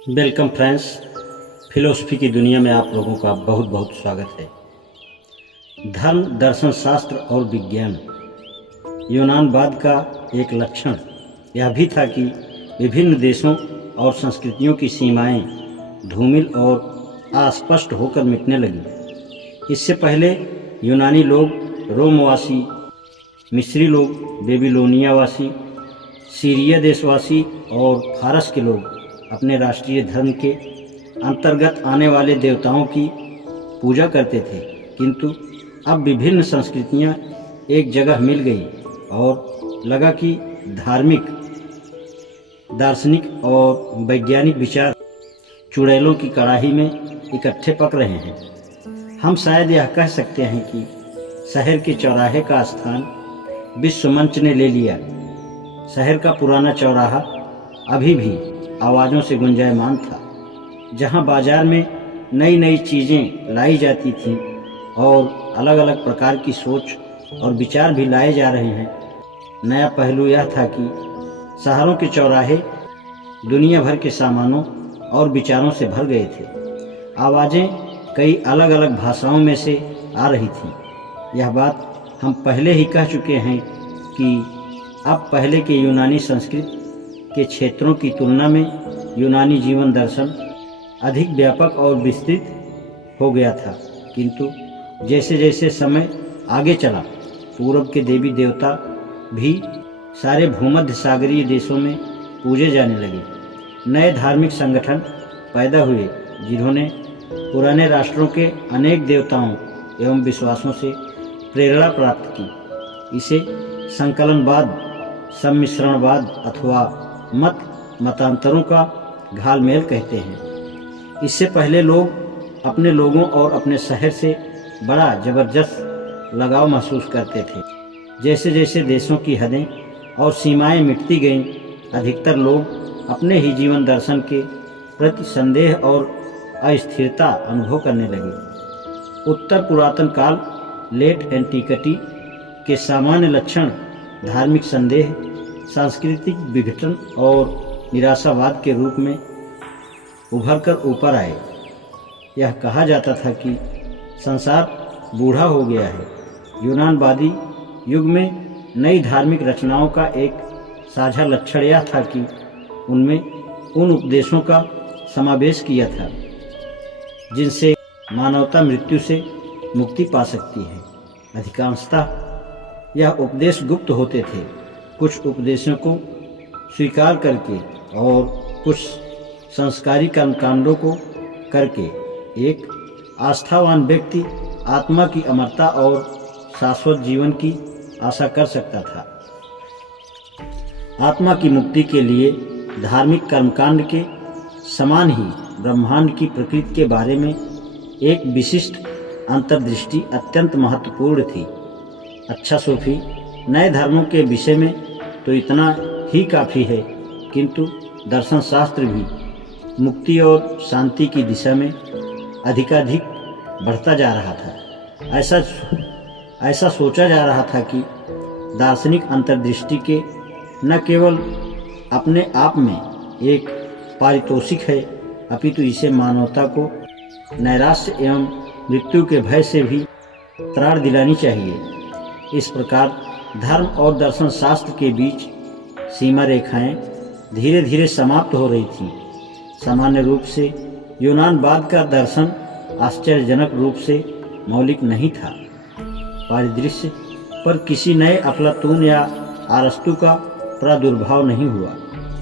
Welcome friends. Philosophy की दुनिया में आप लोगों का बहुत बहुत स्वागत है। धर्म, दर्शन शास्त्र और विज्ञान। यूनानवाद का एक लक्षण यह भी था कि विभिन्न देशों और संस्कृतियों की सीमाएं धूमिल और अस्पष्ट होकर मिटने लगी। इससे पहले यूनानी लोग रोमवासी, मिस्री लोग बेबीलोनियावासी, सीरिया देशवासी और फारस के लोग अपने राष्ट्रीय धर्म के अंतर्गत आने वाले देवताओं की पूजा करते थे। किंतु अब विभिन्न संस्कृतियां एक जगह मिल गई और लगा कि धार्मिक, दार्शनिक और वैज्ञानिक विचार चुड़ैलों की कड़ाही में इकट्ठे पक रहे हैं। हम शायद यह कह सकते हैं कि शहर के चौराहे का स्थान विश्व मंच ने ले लिया। शहर का पुराना चौराहा अभी भी आवाज़ों से गुंजायमान था, जहां बाजार में नई नई चीज़ें लाई जाती थीं और अलग अलग प्रकार की सोच और विचार भी लाए जा रहे हैं। नया पहलू यह था कि शहरों के चौराहे दुनिया भर के सामानों और विचारों से भर गए थे। आवाज़ें कई अलग अलग भाषाओं में से आ रही थीं। यह बात हम पहले ही कह चुके हैं कि अब पहले के यूनानी संस्कृत के क्षेत्रों की तुलना में यूनानी जीवन दर्शन अधिक व्यापक और विस्तृत हो गया था। किंतु जैसे जैसे समय आगे चला, पूरब के देवी देवता भी सारे भूमध्य सागरीय देशों में पूजे जाने लगे। नए धार्मिक संगठन पैदा हुए जिन्होंने पुराने राष्ट्रों के अनेक देवताओं एवं विश्वासों से प्रेरणा प्राप्त की। इसे संकलनवाद, सम्मिश्रणवाद अथवा मतांतरों का घालमेल कहते हैं। इससे पहले लोग अपने लोगों और अपने शहर से बड़ा जबरदस्त लगाव महसूस करते थे। जैसे जैसे देशों की हदें और सीमाएं मिटती गईं, अधिकतर लोग अपने ही जीवन दर्शन के प्रति संदेह और अस्थिरता अनुभव करने लगे। उत्तर पुरातन काल, लेट एंटीक्विटी के सामान्य लक्षण धार्मिक संदेह, सांस्कृतिक विघटन और निराशावाद के रूप में उभरकर ऊपर आए। यह कहा जाता था कि संसार बूढ़ा हो गया है। यूनानवादी युग में नई धार्मिक रचनाओं का एक साझा लक्षण यह था कि उनमें उन उपदेशों का समावेश किया था जिनसे मानवता मृत्यु से मुक्ति पा सकती है। अधिकांशतः यह उपदेश गुप्त होते थे। कुछ उपदेशों को स्वीकार करके और कुछ संस्कारी कर्मकांडों को करके एक आस्थावान व्यक्ति आत्मा की अमरता और शाश्वत जीवन की आशा कर सकता था। आत्मा की मुक्ति के लिए धार्मिक कर्मकांड के समान ही ब्रह्मांड की प्रकृति के बारे में एक विशिष्ट अंतर्दृष्टि अत्यंत महत्वपूर्ण थी। अच्छा सूफी, नए धर्मों के विषय में तो इतना ही काफ़ी है, किंतु दर्शन शास्त्र भी मुक्ति और शांति की दिशा में अधिकाधिक बढ़ता जा रहा था। ऐसा सोचा जा रहा था कि दार्शनिक अंतर्दृष्टि के न केवल अपने आप में एक पारितोषिक है, अपितु इसे मानवता को नैराश्य एवं मृत्यु के भय से भी त्राण दिलानी चाहिए। इस प्रकार धर्म और दर्शन शास्त्र के बीच सीमा रेखाएं धीरे धीरे समाप्त हो रही थीं। सामान्य रूप से यूनानवाद का दर्शन आश्चर्यजनक रूप से मौलिक नहीं था। परिदृश्य पर किसी नए अफलातून या अरस्तु का प्रादुर्भाव नहीं हुआ।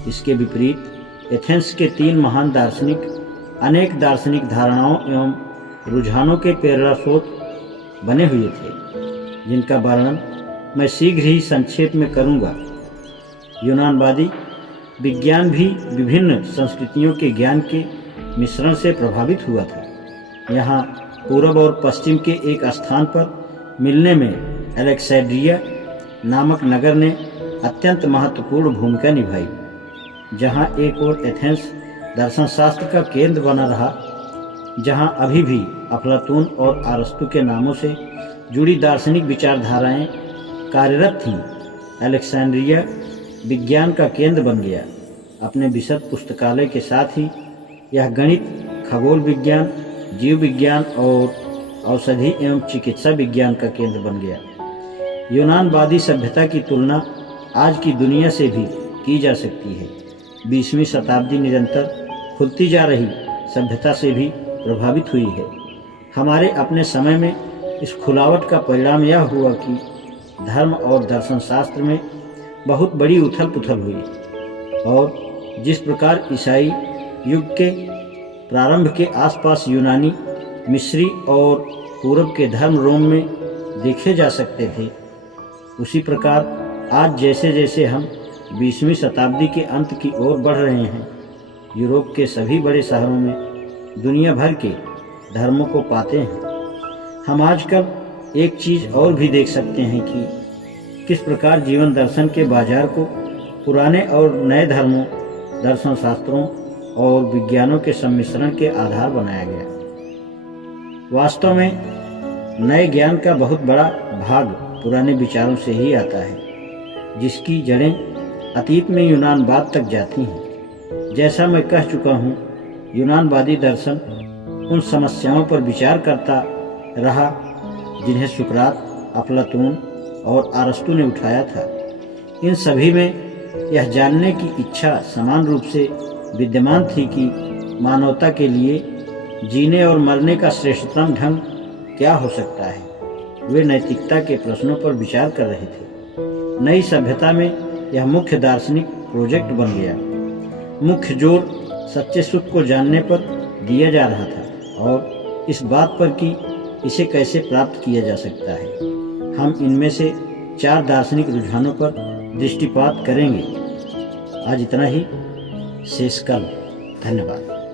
इसके विपरीत एथेंस के 3 महान दार्शनिक अनेक दार्शनिक धारणाओं एवं रुझानों के प्रेरणा स्रोत बने हुए थे, जिनका वर्णन मैं शीघ्र ही संक्षेप में करूंगा। यूनानवादी विज्ञान भी विभिन्न संस्कृतियों के ज्ञान के मिश्रण से प्रभावित हुआ था। यहाँ पूर्व और पश्चिम के एक स्थान पर मिलने में अलेक्जेंड्रिया नामक नगर ने अत्यंत महत्वपूर्ण भूमिका निभाई। जहाँ एक ओर एथेंस दर्शन शास्त्र का केंद्र बना रहा, जहाँ अभी भी अफलातून और अरस्तु के नामों से जुड़ी दार्शनिक विचारधाराएं कार्यरत थीं, अलेक्जेंड्रिया विज्ञान का केंद्र बन गया। अपने विशद पुस्तकालय के साथ ही यह गणित, खगोल विज्ञान, जीव विज्ञान और औषधि एवं चिकित्सा विज्ञान का केंद्र बन गया। यूनानवादी सभ्यता की तुलना आज की दुनिया से भी की जा सकती है। 20वीं शताब्दी निरंतर खुलती जा रही सभ्यता से भी प्रभावित हुई है। हमारे अपने समय में इस खुलावट का परिणाम यह हुआ कि धर्म और दर्शन शास्त्र में बहुत बड़ी उथल पुथल हुई और जिस प्रकार ईसाई युग के प्रारंभ के आसपास यूनानी, मिस्री और पूरब के धर्म रोम में देखे जा सकते थे, उसी प्रकार आज जैसे जैसे हम 20वीं शताब्दी के अंत की ओर बढ़ रहे हैं, यूरोप के सभी बड़े शहरों में दुनिया भर के धर्मों को पाते हैं। हम आजकल एक चीज़ और भी देख सकते हैं कि किस प्रकार जीवन दर्शन के बाजार को पुराने और नए धर्मों, दर्शन शास्त्रों और विज्ञानों के सम्मिश्रण के आधार बनाया गया। वास्तव में नए ज्ञान का बहुत बड़ा भाग पुराने विचारों से ही आता है, जिसकी जड़ें अतीत में यूनानवाद तक जाती हैं। जैसा मैं कह चुका हूँ, यूनानवादी दर्शन उन समस्याओं पर विचार करता रहा जिन्हें सुकरात, अफलातून और अरस्तु ने उठाया था। इन सभी में यह जानने की इच्छा समान रूप से विद्यमान थी कि मानवता के लिए जीने और मरने का श्रेष्ठतम ढंग क्या हो सकता है। वे नैतिकता के प्रश्नों पर विचार कर रहे थे। नई सभ्यता में यह मुख्य दार्शनिक प्रोजेक्ट बन गया। मुख्य जोर सच्चे सुख को जानने पर दिया जा रहा था और इस बात पर कि इसे कैसे प्राप्त किया जा सकता है। हम इनमें से 4 दार्शनिक रुझानों पर दृष्टिपात करेंगे। आज इतना ही, शेष कल। धन्यवाद।